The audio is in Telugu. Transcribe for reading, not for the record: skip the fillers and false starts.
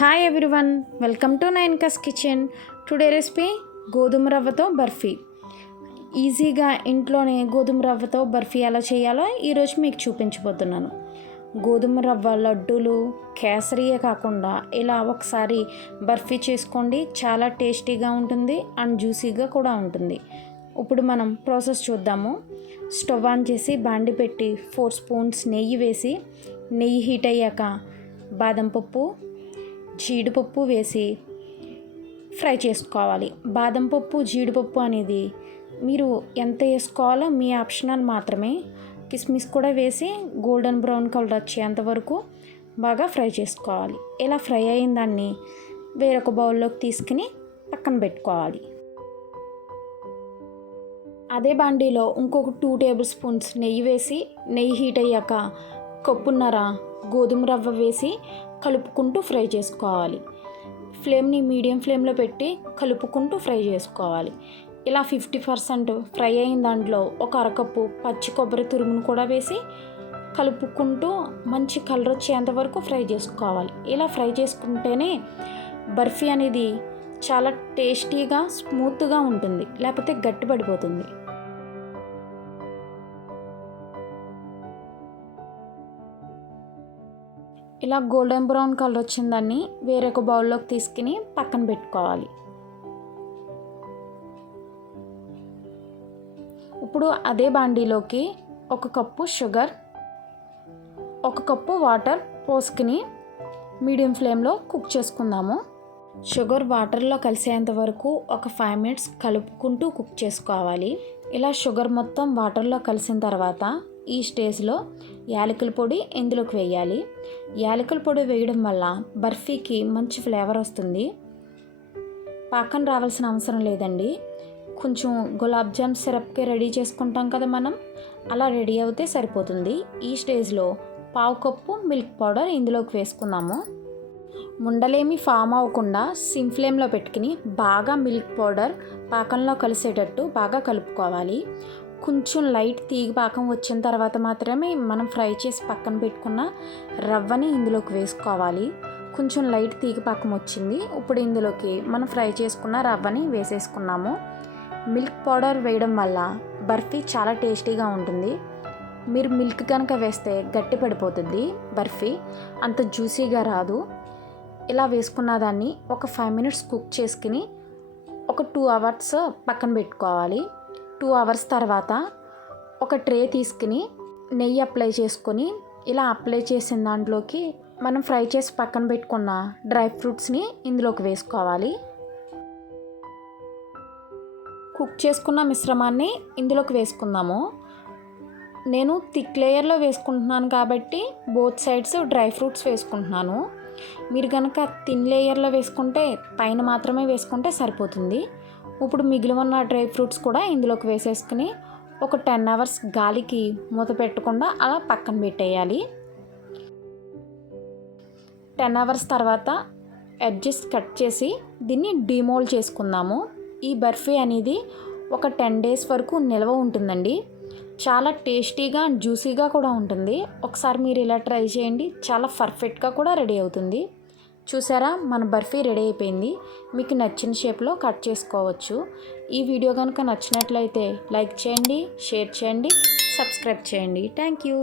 హాయ్ ఎవ్రీవన్, వెల్కమ్ టు నైన్కాస్ కిచెన్. టుడే రెసిపీ గోధుమ రవ్వతో బర్ఫీ. ఈజీగా ఇంట్లోనే గోధుమ రవ్వతో బర్ఫీ ఎలా చేయాలో ఈరోజు మీకు చూపించబోతున్నాను. గోధుమ రవ్వ లడ్డూలు కేసరియే కాకుండా ఇలా ఒకసారి బర్ఫీ చేసుకోండి, చాలా టేస్టీగా ఉంటుంది అండ్ జ్యూసీగా కూడా ఉంటుంది. ఇప్పుడు మనం ప్రాసెస్ చూద్దాము. స్టవ్ ఆన్ చేసి బాండి పెట్టి 4 స్పూన్స్ నెయ్యి వేసి, నెయ్యి హీట్ అయ్యాక బాదం పప్పు, జీడిపప్పు వేసి ఫ్రై చేసుకోవాలి. బాదం పప్పు, జీడిపప్పు అనేది మీరు ఎంత వేసుకోవాలో మీ ఆప్షనల్ మాత్రమే. కిస్మిస్ కూడా వేసి గోల్డెన్ బ్రౌన్ కలర్ వచ్చేంత వరకు బాగా ఫ్రై చేసుకోవాలి. ఇలా ఫ్రై అయిన దాన్ని వేరొక బౌల్లోకి తీసుకుని పక్కన పెట్టుకోవాలి. అదే బాండీలో ఇంకొక 2 టేబుల్ స్పూన్స్ నెయ్యి వేసి, నెయ్యి హీట్ అయ్యాక కప్పున్నర గోధుమ రవ్వ వేసి కలుపుకుంటూ ఫ్రై చేసుకోవాలి. ఫ్లేమ్ని మీడియం ఫ్లేమ్లో పెట్టి కలుపుకుంటూ ఫ్రై చేసుకోవాలి. ఇలా 50% ఫ్రై అయిన దాంట్లో ఒక అరకప్పు పచ్చి కొబ్బరి తురుమును కూడా వేసి కలుపుకుంటూ మంచి కలర్ వచ్చేంత వరకు ఫ్రై చేసుకోవాలి. ఇలా ఫ్రై చేసుకుంటేనే బర్ఫీ అనేది చాలా టేస్టీగా స్మూత్గా ఉంటుంది, లేకపోతే గట్టిపడిపోతుంది. ఇలా గోల్డెన్ బ్రౌన్ కలర్ వచ్చిందాన్ని వేరొక బౌల్లోకి తీసుకుని పక్కన పెట్టుకోవాలి. ఇప్పుడు అదే బాండీలోకి 1 కప్పు షుగర్, 1 కప్పు వాటర్ పోసుకుని మీడియం ఫ్లేమ్లో కుక్ చేసుకుందాము. షుగర్ వాటర్లో కలిసేంత వరకు ఒక 5 మినిట్స్ కలుపుకుంటూ కుక్ చేసుకోవాలి. ఇలా షుగర్ మొత్తం వాటర్లో కలిసిన తర్వాత ఈ స్టేజ్లో యాలకుల పొడి ఇందులోకి వేయాలి. యాలకుల పొడి వేయడం వల్ల బర్ఫీకి మంచి ఫ్లేవర్ వస్తుంది. పాకం రావాల్సిన అవసరం లేదండి. కొంచెం గులాబ్ జామ్ సిరప్కి రెడీ చేసుకుంటాం కదా మనం, అలా రెడీ అవుతే సరిపోతుంది. ఈ స్టేజ్లో 1/2 కప్పు మిల్క్ పౌడర్ ఇందులోకి వేసుకుందాము. ఉండలేమి ఫామ్ అవ్వకుండా సిమ్ ఫ్లేమ్లో పెట్టుకుని బాగా మిల్క్ పౌడర్ పాకంలో కలిసేటట్టు బాగా కలుపుకోవాలి. కొంచెం లైట్ తీగ పాకం వచ్చిన తర్వాత మాత్రమే మనం ఫ్రై చేసి పక్కన పెట్టుకున్న రవ్వని ఇందులోకి వేసుకోవాలి. కొంచెం లైట్ తీగ పాకం వచ్చింది. ఇప్పుడు ఇందులోకి మనం ఫ్రై చేసుకున్న రవ్వని వేసేసుకున్నాము. మిల్క్ పౌడర్ వేయడం వల్ల బర్ఫీ చాలా టేస్టీగా ఉంటుంది. మీరు మిల్క్ కనుక వేస్తే గట్టి పడిపోతుంది, బర్ఫీ అంత జ్యూసీగా రాదు. ఇలా వేసుకున్న దాన్ని ఒక 5 మినిట్స్ కుక్ చేసుకుని ఒక 2 అవర్స్ పక్కన పెట్టుకోవాలి. 2 అవర్స్ తర్వాత ఒక ట్రే తీసుకుని నెయ్యి అప్లై చేసుకొని ఇలా అప్లై చేసిన దాంట్లోకి మనం ఫ్రై చేసి పక్కన పెట్టుకున్న డ్రై ఫ్రూట్స్ని ఇందులోకి వేసుకోవాలి. కుక్ చేసుకున్న మిశ్రమాన్ని ఇందులోకి వేసుకుందాము. నేను థిక్ లేయర్లో వేసుకుంటున్నాను కాబట్టి బోత్ సైడ్స్ డ్రై ఫ్రూట్స్ వేసుకుంటున్నాను. మీరు కనుక థిన్ లేయర్లో వేసుకుంటే పైన మాత్రమే వేసుకుంటే సరిపోతుంది. ఇప్పుడు మిగిలి ఉన్న డ్రై ఫ్రూట్స్ కూడా ఇందులోకి వేసేసుకుని ఒక 10 అవర్స్ గాలికి మూత పెట్టకుండా అలా పక్కన పెట్టేయాలి. 10 అవర్స్ తర్వాత ఎడ్జెస్ కట్ చేసి దీన్ని డిమోల్డ్ చేసుకుందాము. ఈ బర్ఫీ అనేది ఒక 10 డేస్ వరకు నిల్వ ఉంటుందండి. చాలా టేస్టీగా అండ్ జ్యూసీగా కూడా ఉంటుంది. ఒకసారి మీరు ఇలా ట్రై చేయండి, చాలా పర్ఫెక్ట్గా కూడా రెడీ అవుతుంది. చూసారా, మన బర్ఫీ రెడీ అయిపోయింది. మీకు నచ్చిన షేప్లో కట్ చేసుకోవచ్చు. ఈ వీడియో కనుక నచ్చినట్లయితే లైక్ చేయండి, షేర్ చేయండి, సబ్స్క్రైబ్ చేయండి. Thank you.